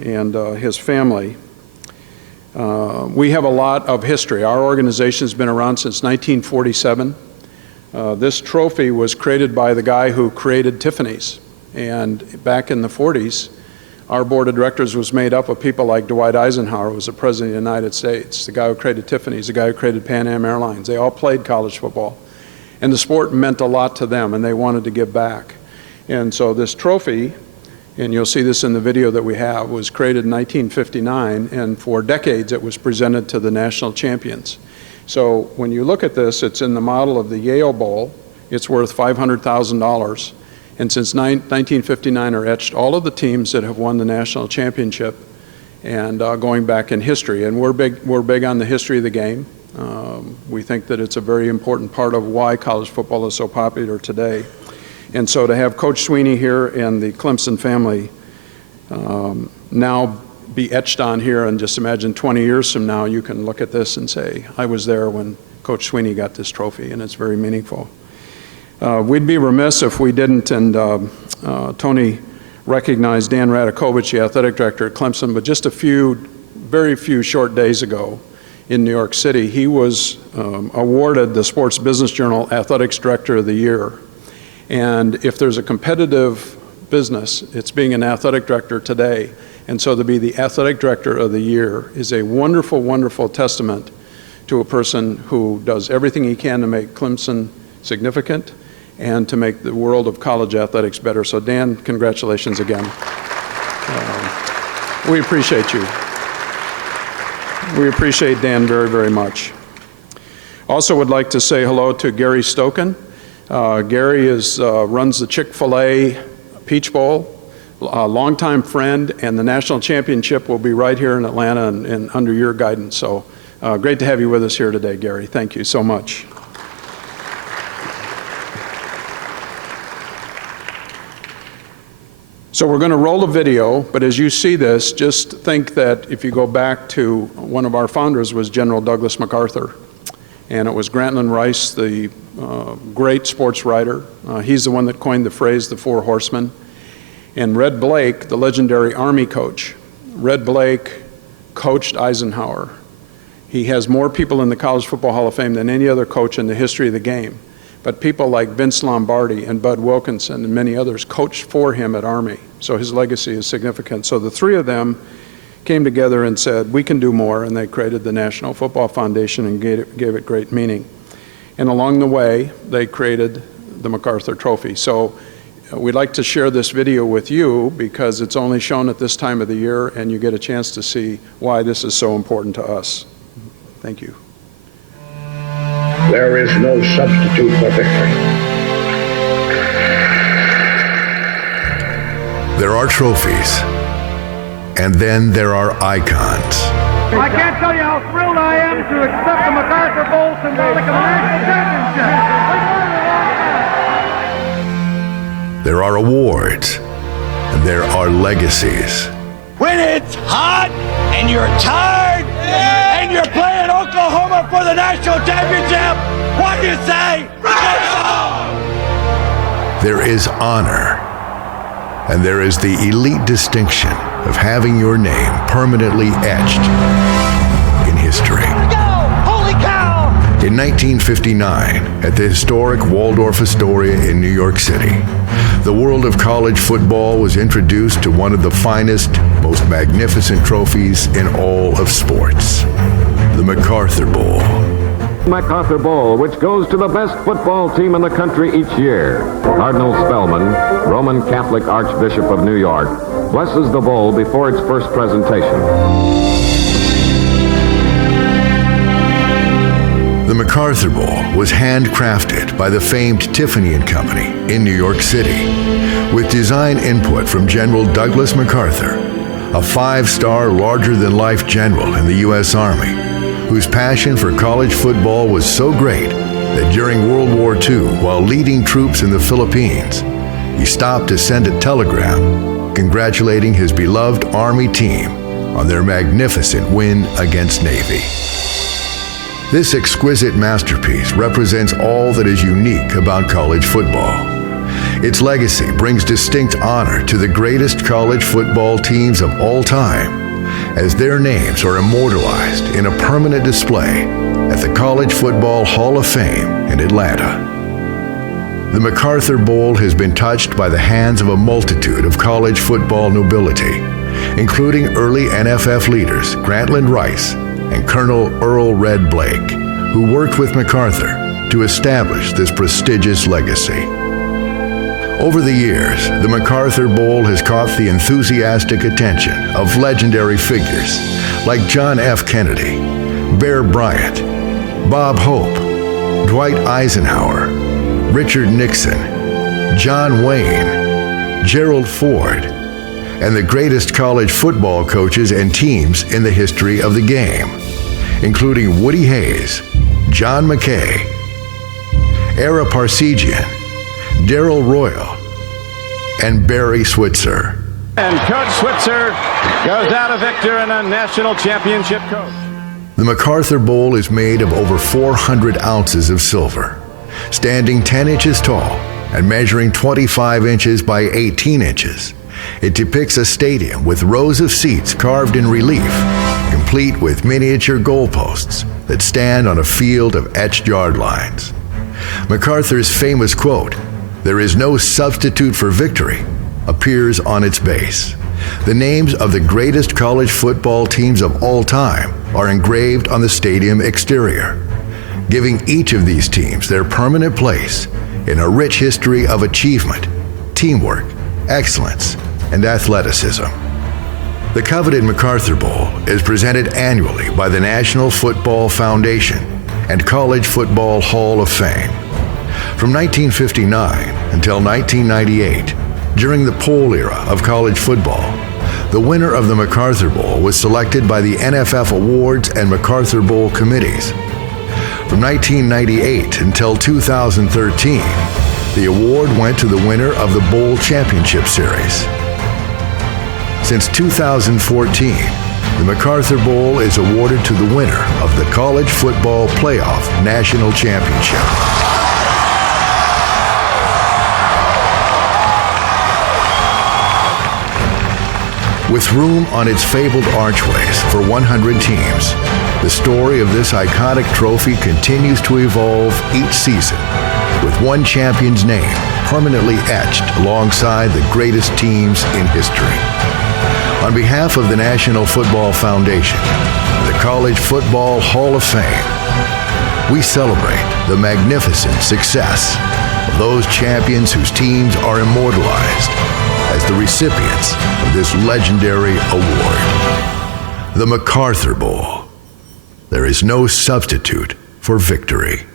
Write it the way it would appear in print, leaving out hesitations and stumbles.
and his family. We have a lot of history. Our organization has been around since 1947. This trophy was created by the guy who created Tiffany's. And back in the 40s, our board of directors was made up of people like Dwight Eisenhower, who was the President of the United States, the guy who created Tiffany's, the guy who created Pan Am Airlines. They all played college football. And the sport meant a lot to them, and they wanted to give back. And so this trophy, and you'll see this in the video that we have, was created in 1959, and for decades it was presented to the national champions. So when you look at this, it's in the model of the Yale Bowl. It's worth $500,000. And since 1959 are etched all of the teams that have won the national championship, and going back in history. And we're big on the history of the game. We think that it's a very important part of why college football is so popular today. And so to have Coach Sweeney here and the Clemson family now be etched on here, and just imagine 20 years from now you can look at this and say, I was there when Coach Sweeney got this trophy, and it's very meaningful. We'd be remiss if we didn't, and Tony recognized Dan Radakovich, the athletic director at Clemson, but just very few short days ago in New York City, he was awarded the Sports Business Journal Athletics Director of the Year. And if there's a competitive business, it's being an athletic director today. And so to be the athletic director of the year is a wonderful, wonderful testament to a person who does everything he can to make Clemson significant and to make the world of college athletics better. So Dan, congratulations again. We appreciate you. We appreciate Dan very, very much. Also would like to say hello to Gary Stoken. Gary runs the Chick-fil-A Peach Bowl, a longtime friend, and the national championship will be right here in Atlanta and under your guidance. So great to have you with us here today, Gary. Thank you so much. So we're going to roll a video, but as you see this, just think that if you go back to one of our founders was General Douglas MacArthur, and it was Grantland Rice, the great sports writer. He's the one that coined the phrase, the Four Horsemen. And Red Blake, the legendary Army coach. Red Blake coached Eisenhower. He has more people in the College Football Hall of Fame than any other coach in the history of the game. But people like Vince Lombardi and Bud Wilkinson and many others coached for him at Army. So his legacy is significant. So the three of them came together and said, we can do more, and they created the National Football Foundation and gave it great meaning. And along the way, they created the MacArthur Trophy. So we'd like to share this video with you because it's only shown at this time of the year, and you get a chance to see why this is so important to us. Thank you. There is no substitute for victory. There are trophies, and then there are icons. I can't tell you how thrilled I am to accept the MacArthur Bowl symbolic of the national championship. There are awards, and there are legacies. When it's hot and you're tired and you're playing Oklahoma for the national championship, what do you say? Bring it on! There is honor, and there is the elite distinction of having your name permanently etched in history. Go! Holy cow! In 1959, at the historic Waldorf Astoria in New York City, the world of college football was introduced to one of the finest, most magnificent trophies in all of sports, the MacArthur Bowl. MacArthur Bowl, which goes to the best football team in the country each year. Cardinal Spellman, Roman Catholic Archbishop of New York, blesses the bowl before its first presentation. The MacArthur Bowl was handcrafted by the famed Tiffany & Company in New York City, with design input from General Douglas MacArthur, a five-star, larger-than-life general in the U.S. Army, whose passion for college football was so great that during World War II, while leading troops in the Philippines, he stopped to send a telegram congratulating his beloved Army team on their magnificent win against Navy. This exquisite masterpiece represents all that is unique about college football. Its legacy brings distinct honor to the greatest college football teams of all time, as their names are immortalized in a permanent display at the College Football Hall of Fame in Atlanta. The MacArthur Bowl has been touched by the hands of a multitude of college football nobility, including early NFF leaders Grantland Rice and Colonel Earl Red Blake, who worked with MacArthur to establish this prestigious legacy. Over the years, the MacArthur Bowl has caught the enthusiastic attention of legendary figures like John F. Kennedy, Bear Bryant, Bob Hope, Dwight Eisenhower, Richard Nixon, John Wayne, Gerald Ford, and the greatest college football coaches and teams in the history of the game, including Woody Hayes, John McKay, Ara Parsegian, Darrell Royal, and Barry Switzer. And Coach Switzer goes down a victor and a national championship coach. The MacArthur Bowl is made of over 400 ounces of silver, standing 10 inches tall and measuring 25 inches by 18 inches. It depicts a stadium with rows of seats carved in relief, complete with miniature goalposts that stand on a field of etched yard lines. MacArthur's famous quote, "There is no substitute for victory," appears on its base. The names of the greatest college football teams of all time are engraved on the stadium exterior, giving each of these teams their permanent place in a rich history of achievement, teamwork, excellence, and athleticism. The coveted MacArthur Bowl is presented annually by the National Football Foundation and College Football Hall of Fame. From 1959 until 1998, during the Poll era of college football, the winner of the MacArthur Bowl was selected by the NFF Awards and MacArthur Bowl committees. From 1998 until 2013, the award went to the winner of the Bowl Championship Series. Since 2014, the MacArthur Bowl is awarded to the winner of the College Football Playoff National Championship. With room on its fabled archways for 100 teams, the story of this iconic trophy continues to evolve each season, with one champion's name permanently etched alongside the greatest teams in history. On behalf of the National Football Foundation and the College Football Hall of Fame, we celebrate the magnificent success of those champions whose teams are immortalized as the recipients of this legendary award. The MacArthur Bowl. There is no substitute for victory.